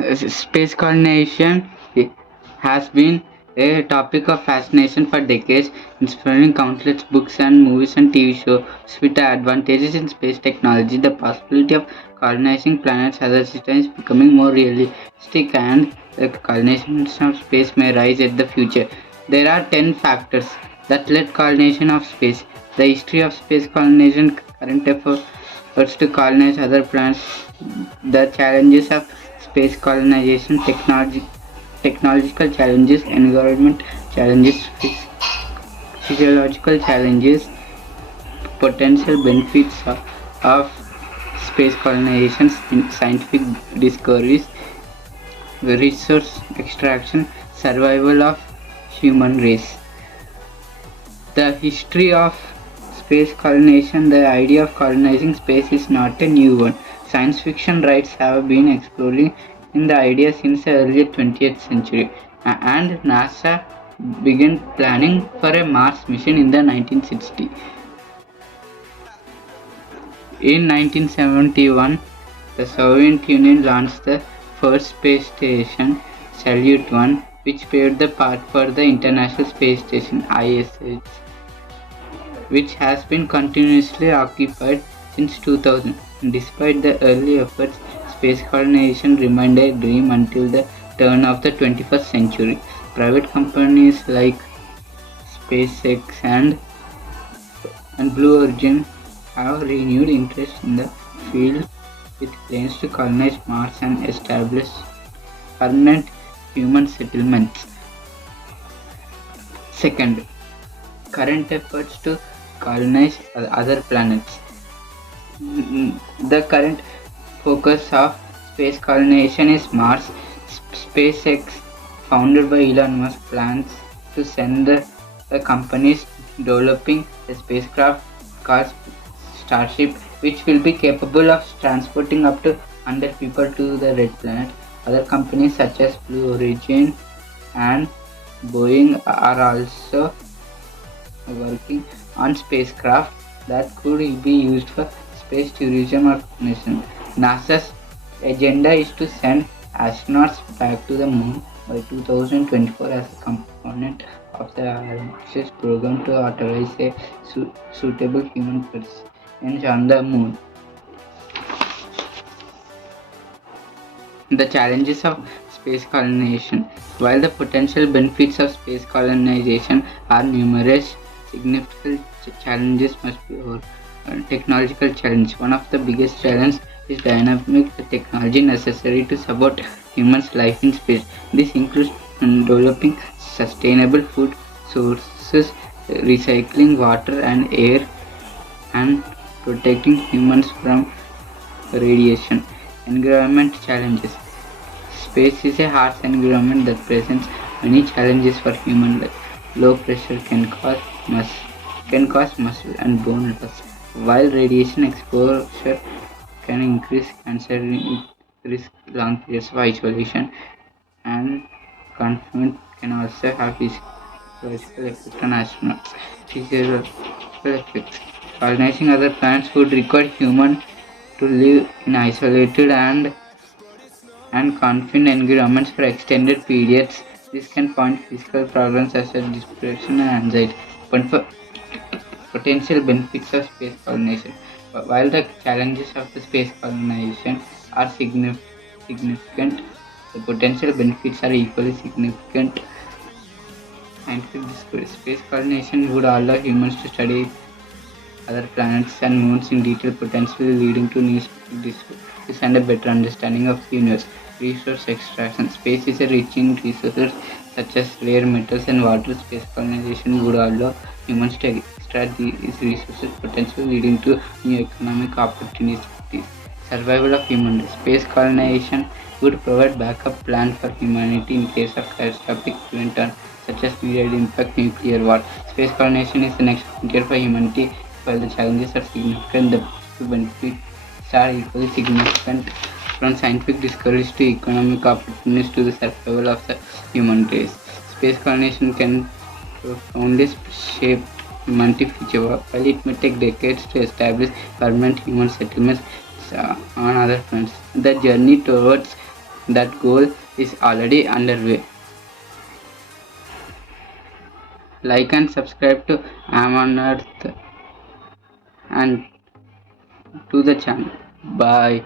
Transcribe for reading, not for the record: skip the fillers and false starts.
Space colonization has been a topic of fascination for decades, inspiring countless books and movies and TV shows. With the advantages in space technology, the possibility of colonizing planets other systems is becoming more realistic, and the colonization of space may rise in the future. There are 10 factors that led colonization of space. The history of space colonization, current efforts to colonize other planets, the challenges of space colonization, technological challenges, environment challenges, physiological challenges, potential benefits of space colonization, scientific discoveries, resource extraction, survival of human race. The history of space colonization, the idea of colonizing space is not a new one. Science fiction writers have been exploring in the idea since the early 20th century, and NASA began planning for a Mars mission in the 1960s. In 1971, the Soviet Union launched the first space station, Salyut 1, which paved the path for the International Space Station (ISS), which has been continuously occupied since 2000. Despite the early efforts, space colonization remained a dream until the turn of the 21st century. Private companies like SpaceX and Blue Origin have renewed interest in the field with plans to colonize Mars and establish permanent human settlements. Second, current efforts to colonize other planets. The current focus of space colonization is Mars. SpaceX, founded by Elon Musk, plans to send the companies developing a spacecraft called Starship, which will be capable of transporting up to 100 people to the Red Planet. Other companies such as Blue Origin and Boeing are also working on spacecraft that could be used for space tourism or colonization. NASA's agenda is to send astronauts back to the moon by 2024 as a component of the ambitious program to authorize a suitable human presence on the moon. The challenges of space colonization. While the potential benefits of space colonization are numerous, significant challenges must be overcome. Technological challenge. One of the biggest challenges is dynamic technology necessary to support humans' life in space. This includes developing sustainable food sources, recycling water and air, and protecting humans from radiation. Environment challenges. Space is a harsh environment that presents many challenges for human life. Low pressure can cause muscle and bone loss, while radiation exposure can increase cancer risk. Long periods of isolation and confinement can also have physiological effects on astronauts. Physiological effects. Colonizing other planets would require humans to live in isolated and confined environments for extended periods. This can point physical problems such as depression and anxiety. Potential benefits of space colonization. While the challenges of the space colonization are significant, the potential benefits are equally significant. Scientific discovery. Space colonization would allow humans to study other planets and moons in detail, potentially leading to new discoveries and a better understanding of the universe. Resource extraction. Space is rich in resources such as rare metals and water. Space colonization would allow humans to extract these resources, potentially leading to new economic opportunities. Survival of human race. Space colonization would provide backup plan for humanity in case of catastrophic event such as meteorite impact, nuclear war. Space colonization is the next frontier for humanity. While the challenges are significant, the benefits are equally significant, from scientific discoveries to economic opportunities to the survival of the human race. Space colonization can profoundly shape humanity's future. While it may take decades to establish permanent human settlements on other planets, the journey towards That goal is already underway. Like and subscribe to Am on Earth and to the channel. Bye.